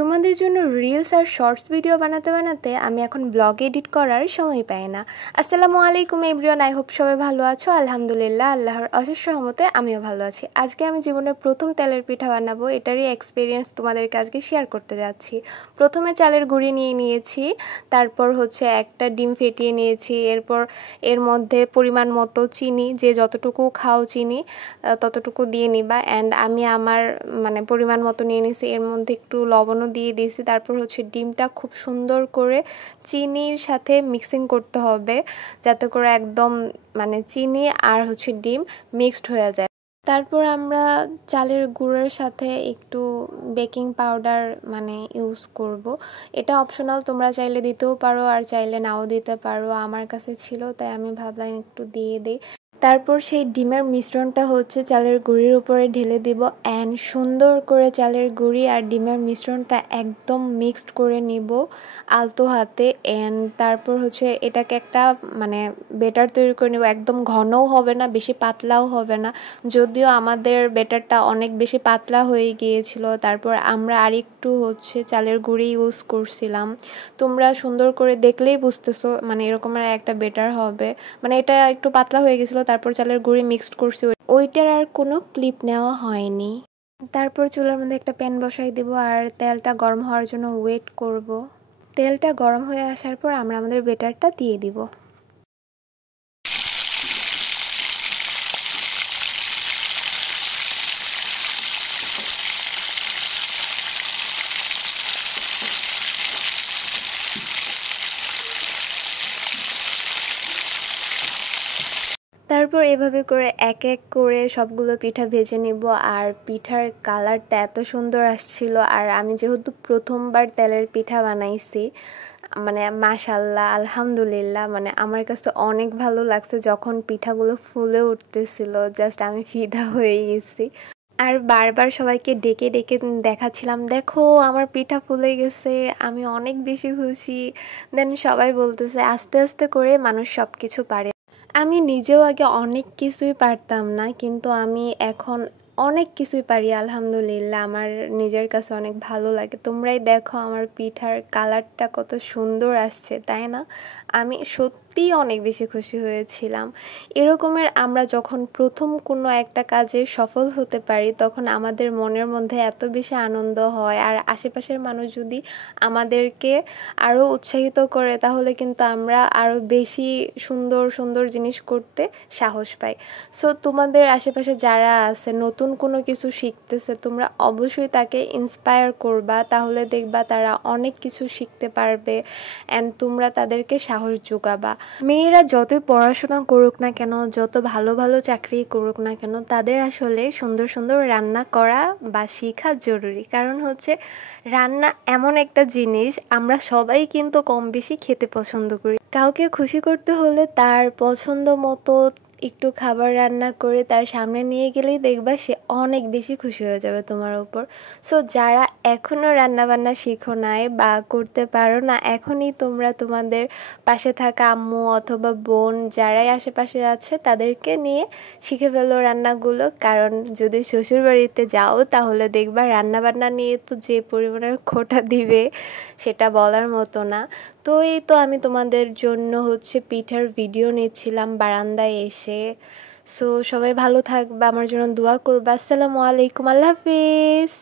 তোমাদের জন্য রিলস আর shorts video বানাতে বানাতে আমি এখন ব্লগ এডিট করার সময় পাই না। আসসালামু আলাইকুম এভরিওয়ান, আই হোপ সবাই ভালো আছো। আলহামদুলিল্লাহ, আল্লাহর অশেষ রহমতে আমিও ভালো আছি। আজকে আমি জীবনের প্রথম তেলের পিঠা বানাবো, এটারই এক্সপিরিয়েন্স তোমাদেরকে আজকে শেয়ার করতে যাচ্ছি। প্রথমে চালের গুঁড়ি নিয়ে নিয়েছি, তারপর একটা ডিম ফেটিয়ে নিয়েছি, এরপর এর মধ্যে পরিমাণ মতো চিনি, যে যতটুকু খাও চিনি ততটুকু দিয়ে নিবা। অ্যান্ড আমি আমার পরিমাণ মতো নিয়ে নিয়েছি, এর মধ্যে একটু লবণ দিয়ে দিয়েছি। তারপর ডিমটা খুব সুন্দর করে চিনির সাথে মিক্সিং করতে হবে, যাতে করে একদম চিনি আর ডিম মিক্সড হয়ে যায়। তারপর আমরা চালের গুঁড়োর সাথে একটু বেকিং পাউডার ইউজ করব। এটা অপশনাল, তোমরা চাইলে দিতেও পারো আর চাইলে নাও দিতে পারো। আমার কাছে ছিল তাই আমি ভাবলাম একটু দিয়ে দিই। তারপর সেই ডিমের মিশ্রণটা চালের গুঁড়ির উপরে ঢেলে দিব অ্যান্ড সুন্দর করে চালের গুঁড়ি আর ডিমের মিশ্রণটা একদম মিক্সড করে নিব আলতো হাতে। অ্যান্ড তারপর এটাকে একটা বেটার তৈরি করে নেব। একদম ঘনও হবে না, বেশি পাতলাও হবে না, যদিও আমাদের বেটারটা অনেক বেশি পাতলা হয়ে গিয়েছিল। তারপর আমরা আরেকটু চালের গুঁড়ি ইউজ করছিলাম। তোমরা সুন্দর করে দেখলেই বুঝতেছো এরকমের একটা বেটার হবে। এটা একটু পাতলা হয়ে গেছিলো, তারপর চালের গুঁড়ি মিক্সড করছি, ওইটার আর কোনো ক্লিপ নেওয়া হয়নি। তারপর চুলার মধ্যে একটা প্যান বসাই দেব আর তেলটা গরম হওয়ার জন্য ওয়েট করব। তেলটা গরম হয়ে আসার পর আমরা আমাদের বেটারটা দিয়ে দিব। তারপর এভাবে করে এক এক করে সবগুলো পিঠা ভেজে নিব। আর পিঠার কালারটা এত সুন্দর আসছিল, আর আমি যেহেতু প্রথমবার তেলের পিঠা বানাইছি, মাশাল্লাহ আলহামদুলিল্লাহ, আমার কাছে অনেক ভালো লাগছে। যখন পিঠাগুলো ফুলে উঠতেছিল, জাস্ট আমি ফিদা হয়ে গেছি। আর বারবার সবাইকে ডেকে ডেকে দেখাচ্ছিলাম, দেখো আমার পিঠা ফুলে গেছে, আমি অনেক বেশি খুশি। দেন সবাই বলতেছে আস্তে আস্তে করে মানুষ সব কিছু পারে। আমি নিজেও আগে অনেক কিছুই পারতাম না, কিন্তু আমি এখন অনেক কিছুই পারি আলহামদুলিল্লাহ। আমার নিজের কাছে অনেক ভালো লাগে। তোমরাই দেখো আমার পিঠার কালারটা কত সুন্দর আসছে, তাই না? আমি সত্যিই অনেক বেশি খুশি হয়েছিলাম। এরকমের আমরা যখন প্রথম কোনো একটা কাজে সফল হতে পারি, তখন আমাদের মনের মধ্যে এত বেশি আনন্দ হয়। আর আশেপাশের মানুষ যদি আমাদেরকে আরও উৎসাহিত করে, তাহলে কিন্তু আমরা আরও বেশি সুন্দর সুন্দর জিনিস করতে সাহস পাই। সো তোমাদের আশেপাশে যারা আছে, নতুন কোনো কিছু শিখতেছে, তোমরা অবশ্যই তাকে ইন্সপায়ার করবা, তাহলে দেখবা তারা অনেক কিছু শিখতে পারবে অ্যান্ড তোমরা তাদেরকে সাহস যোগাবা। মেয়েরা যতই পড়াশোনা করুক না কেন, যত ভালো ভালো চাকরি করুক না কেন, তাদের আসলে সুন্দর সুন্দর রান্না করা বা শেখা জরুরি। কারণ রান্না এমন একটা জিনিস, আমরা সবাই কিন্তু কম বেশি খেতে পছন্দ করি। কাউকে খুশি করতে হলে তার পছন্দ মতো একটু খাবার রান্না করে তার সামনে নিয়ে গেলেই দেখবা সে অনেক বেশি খুশি হয়ে যাবে তোমার উপর। সো যারা এখনও রান্নাবান্না শিখো নাই বা করতে পারো না, এখনই তোমরা তোমাদের পাশে থাকা আম্মু অথবা বোন যারাই আশেপাশে আছে তাদেরকে নিয়ে শিখে ফেলো রান্নাগুলো। কারণ যদি শ্বশুর বাড়িতে যাও, তাহলে দেখবা রান্নাবান্না নিয়ে তো যে পরিমাণের খোঁটা দিবে সেটা বলার মতো না। তো এই তো আমি তোমাদের জন্য পিঠার ভিডিও নিচ্ছিলাম বারান্দায় এসে। সো সবাই ভালো থাকবা, আমার জন্য দোয়া করবা। আসসালামু আলাইকুম, আল্লাহ হাফিজ।